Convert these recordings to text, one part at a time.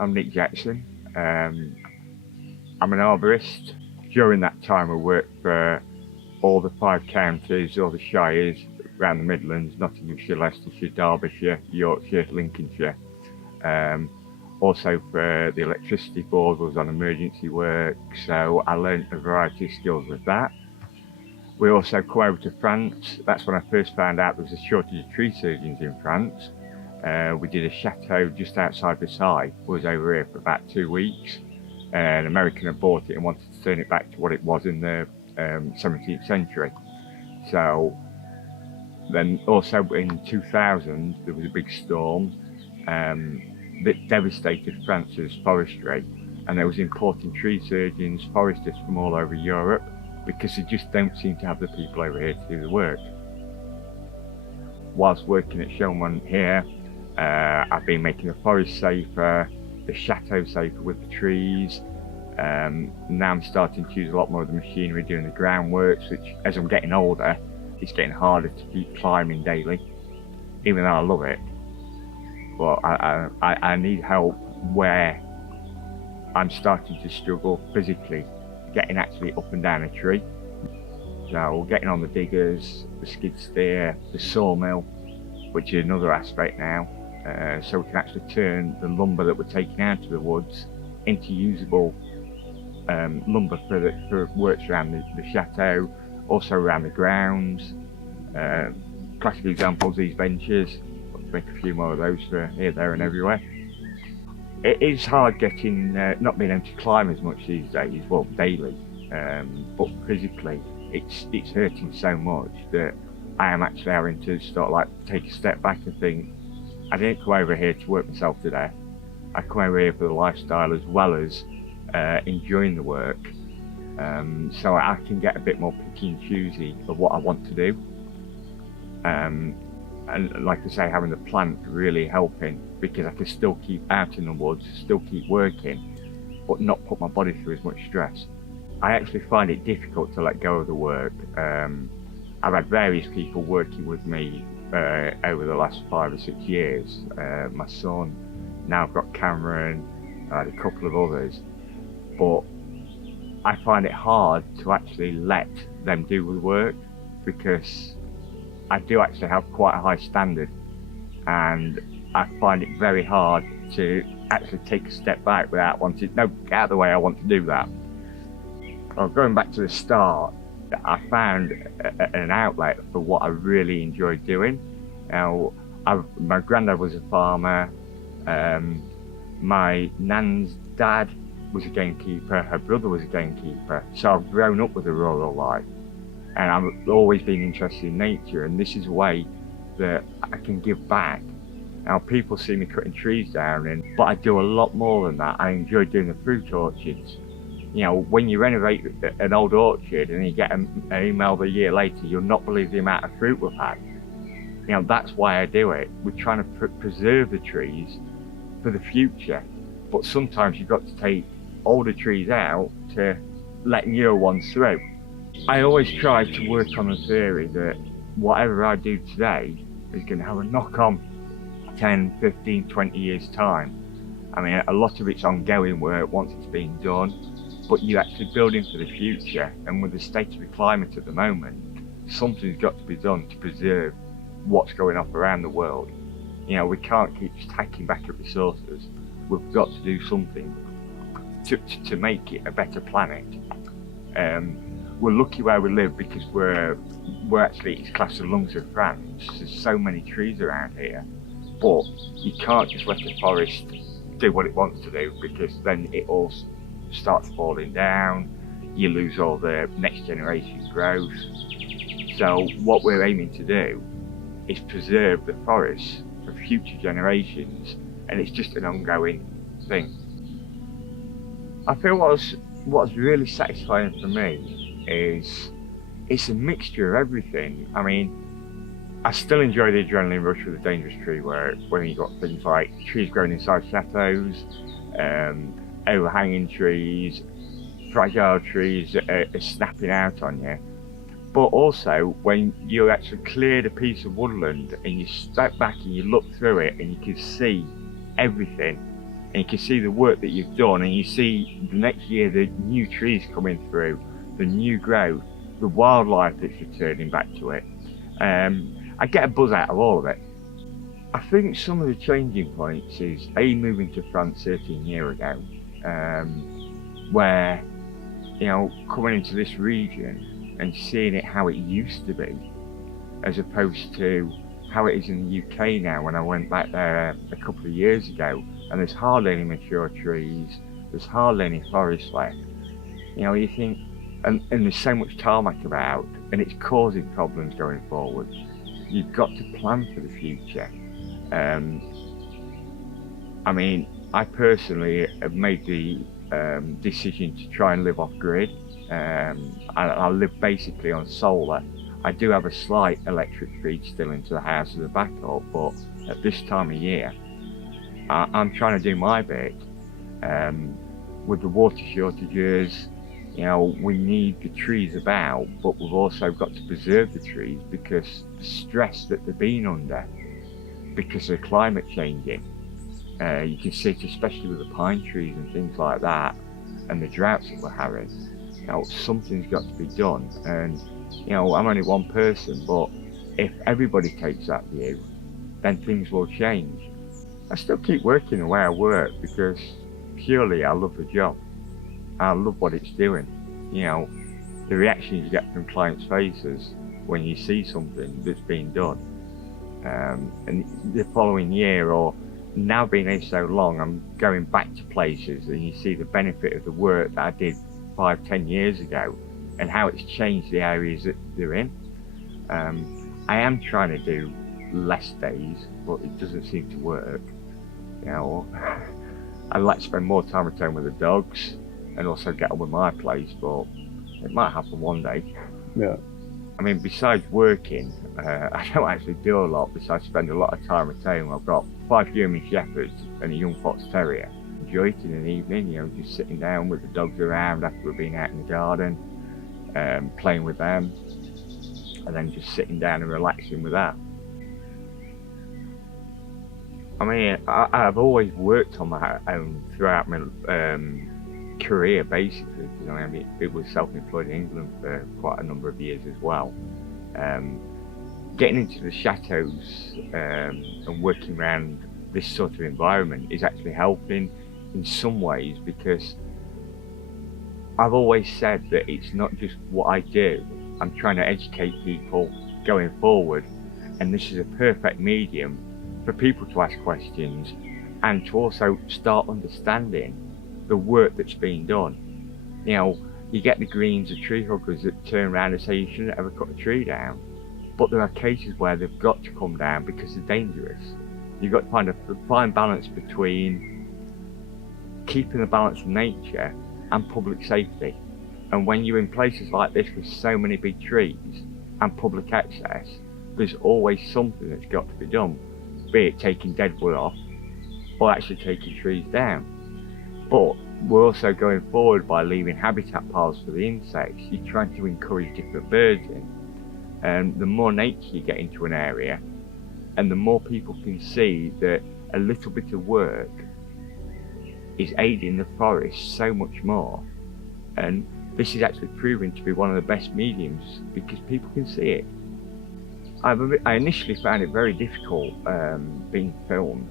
I'm Nick Jackson. I'm an arborist. During that time, I worked for all the 5 counties, all the shires around the Midlands, Nottinghamshire, Leicestershire, Derbyshire, Yorkshire, Lincolnshire. Also for the electricity board, was on emergency work, so I learned a variety of skills with that. We also come over to France. That's when I first found out there was a shortage of tree surgeons in France. We did a chateau just outside Versailles. We was over here for about 2 weeks. An American had bought it and wanted to turn it back to what it was in the 17th century. So then also in 2000, there was a big storm that devastated France's forestry, and they was importing tree surgeons, foresters from all over Europe, because they just don't seem to have the people over here to do the work. Whilst working at Chaumont here, I've been making the forest safer, the chateau safer with the trees. Now I'm starting to use a lot more of the machinery doing the groundworks, which as I'm getting older, it's getting harder to keep climbing daily, even though I love it. But I need help where I'm starting to struggle physically, getting actually up and down a tree. So getting on the diggers, the skid steer, the sawmill, which is another aspect now. So we can actually turn the lumber that we're taking out of the woods into usable lumber for works around the chateau, also around the grounds. Classic examples, these benches. Let's make a few more of those for here, there and everywhere. It is hard getting, not being able to climb as much these days, well daily, but physically it's hurting so much that I am actually having to start like take a step back and think, I didn't come over here to work myself to death. I come over here for the lifestyle as well as enjoying the work, so I can get a bit more picky and choosy of what I want to do. And like I say, having the plant really helping, because I can still keep out in the woods, still keep working, but not put my body through as much stress. I actually find it difficult to let go of the work. I've had various people working with me over the last 5 or 6 years. My son, now I've got Cameron, I had a couple of others, but I find it hard to actually let them do the work, because I do actually have quite a high standard, and I find it very hard to actually take a step back without wanting, no, get out of the way, I want to do that. Well, going back to the start, I found an outlet for what I really enjoyed doing. Now, my granddad was a farmer, my nan's dad was a gamekeeper, her brother was a gamekeeper, so I've grown up with a rural life, and I've always been interested in nature, and this is a way that I can give back. Now, people see me cutting trees down, but I do a lot more than that. I enjoy doing the fruit orchards. You know, when you renovate an old orchard and you get an email a year later, you'll not believe the amount of fruit we've had. You know, that's why I do it. We're trying to preserve the trees for the future, but sometimes you've got to take older trees out to let newer ones through. I always try to work on the theory that whatever I do today is going to have a knock-on 10, 15, 20 years time. I mean, a lot of it's ongoing work once it's been done, but you're actually building for the future, and with the state of the climate at the moment, something's got to be done to preserve what's going on around the world. You know, we can't keep just hacking back at resources. We've got to do something to make it a better planet. We're lucky where we live because we're actually, it's classed as lungs of France. There's so many trees around here, but you can't just let the forest do what it wants to do, because then it all starts falling down, you lose all the next generation growth. So what we're aiming to do is preserve the forests for future generations, and it's just an ongoing thing. I feel what's really satisfying for me is it's a mixture of everything. I mean, I still enjoy the adrenaline rush with the dangerous tree work, when you've got things like trees growing inside chateaus, overhanging trees, fragile trees that are snapping out on you. But also when you actually cleared a piece of woodland and you step back and you look through it and you can see everything, and you can see the work that you've done, and you see the next year the new trees coming through, the new growth, the wildlife that's returning back to it. I get a buzz out of all of it. I think some of the changing points is moving to France 13 years ago, where, coming into this region and seeing it how it used to be, as opposed to how it is in the UK now. When I went back there a couple of years ago, and there's hardly any mature trees, there's hardly any forest left. You think, and there's so much tarmac about, and it's causing problems going forward. You've got to plan for the future. I personally have made the decision to try and live off grid. I live basically on solar. I do have a slight electric feed still into the house as a backup, but at this time of year, I'm trying to do my bit. With the water shortages, we need the trees about, but we've also got to preserve the trees because the stress that they're being under because of climate changing. You can see it especially with the pine trees and things like that, and the droughts that we're having. Something's got to be done, and I'm only one person, but if everybody takes that view, then things will change. I still keep working the way I work because purely I love the job. I love what it's doing. The reactions you get from clients' faces when you see something that's being done. And the following year, or now being here so long, I'm going back to places and you see the benefit of the work that I did 5-10 years ago and how it's changed the areas that they're in. I am trying to do less days, but it doesn't seem to work. I'd like to spend more time at home with the dogs and also get on with my place, but it might happen one day. Yeah. Besides working, I don't actually do a lot besides spend a lot of time at home. I've got 5 German Shepherds and a young Fox Terrier. Enjoy it in an evening, just sitting down with the dogs around after we've been out in the garden, playing with them, and then just sitting down and relaxing with that. I've always worked on my own throughout my career, basically. It was self-employed in England for quite a number of years as well. Getting into the chateaus and working around this sort of environment is actually helping in some ways, because I've always said that it's not just what I do. I'm trying to educate people going forward, and this is a perfect medium for people to ask questions and to also start understanding the work that's being done. You get the greens, the tree huggers that turn around and say you shouldn't ever cut a tree down, but there are cases where they've got to come down because they're dangerous. You've got to find a fine balance between keeping the balance of nature and public safety. And when you're in places like this with so many big trees and public access, there's always something that's got to be done, be it taking dead wood off or actually taking trees down. But we're also going forward by leaving habitat piles for the insects. You're trying to encourage different birds in. And the more nature you get into an area, and the more people can see that a little bit of work is aiding the forest so much more. And this is actually proving to be one of the best mediums because people can see it. I initially found it very difficult being filmed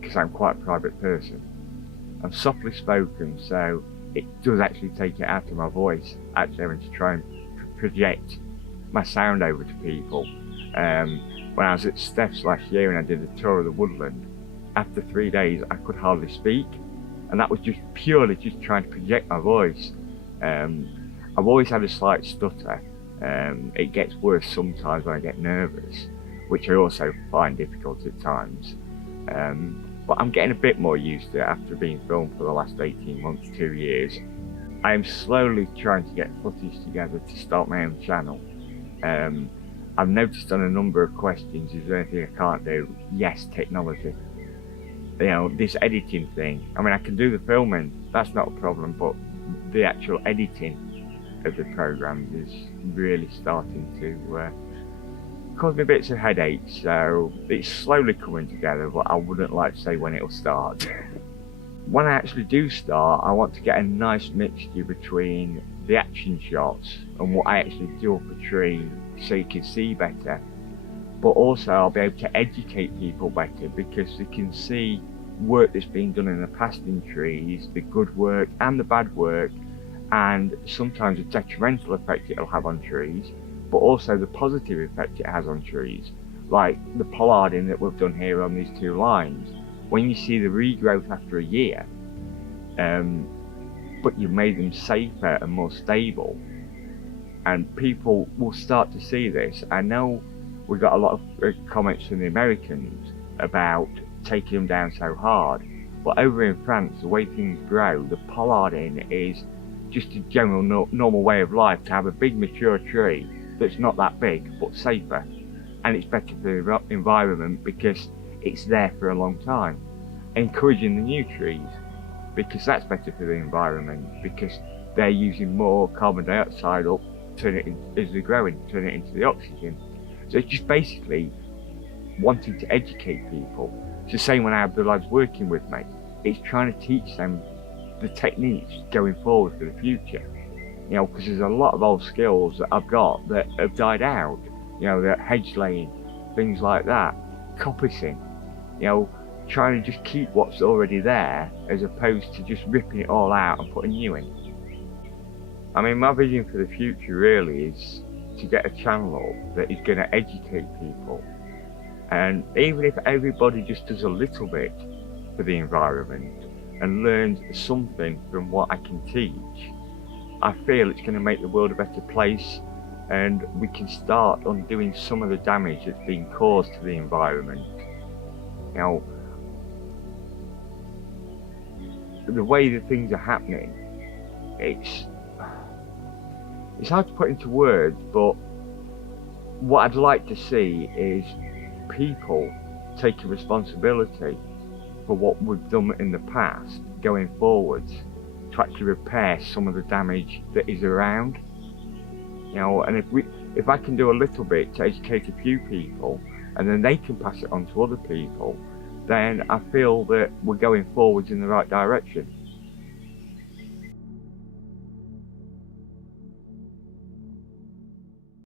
because I'm quite a private person. I'm softly spoken, so it does actually take it out of my voice, actually having to try and project my sound over to people. When I was at Steph's last year and I did a tour of the woodland, after 3 days I could hardly speak, and that was just purely just trying to project my voice. I've always had a slight stutter. It gets worse sometimes when I get nervous, which I also find difficult at times. But I'm getting a bit more used to it after being filmed for the last 18 months, 2 years. I am slowly trying to get footage together to start my own channel. I've noticed on a number of questions, is there anything I can't do? Yes, technology. This editing thing. I can do the filming, that's not a problem, but the actual editing of the programs is really starting to cause me bits of headaches. So it's slowly coming together, but I wouldn't like to say when it'll start. when I actually do start, I want to get a nice mixture between the action shots and what I actually do up a tree so you can see better, but also I'll be able to educate people better because they can see work that's been done in the past in trees, the good work and the bad work, and sometimes the detrimental effect it'll have on trees, but also the positive effect it has on trees, like the pollarding that we've done here on these two lines. When you see the regrowth after a year, but you've made them safer and more stable, and people will start to see this. I know we got a lot of comments from the Americans about taking them down so hard, but over in France, the way things grow, the pollarding is just a general normal way of life, to have a big mature tree that's not that big but safer, and it's better for the environment because it's there for a long time. Encouraging the new trees, because that's better for the environment, because they're using more carbon dioxide up, turn it in, as they're growing, turn it into the oxygen. So it's just basically wanting to educate people. It's the same when I have the lads working with me. It's trying to teach them the techniques going forward for the future. You know, because there's a lot of old skills that I've got that have died out. You know, the hedge laying, things like that, coppicing. You know, trying to just keep what's already there as opposed to just ripping it all out and putting new in. I mean, my vision for the future really is to get a channel up that is going to educate people, and even if everybody just does a little bit for the environment and learns something from what I can teach, I feel it's going to make the world a better place, and we can start undoing some of the damage that's been caused to the environment. You know, the way that things are happening, it's hard to put into words, but what I'd like to see is people taking responsibility for what we've done in the past going forwards, to actually repair some of the damage that is around. You know, and if I can do a little bit to educate a few people, and then they can pass it on to other people, then I feel that we're going forwards in the right direction.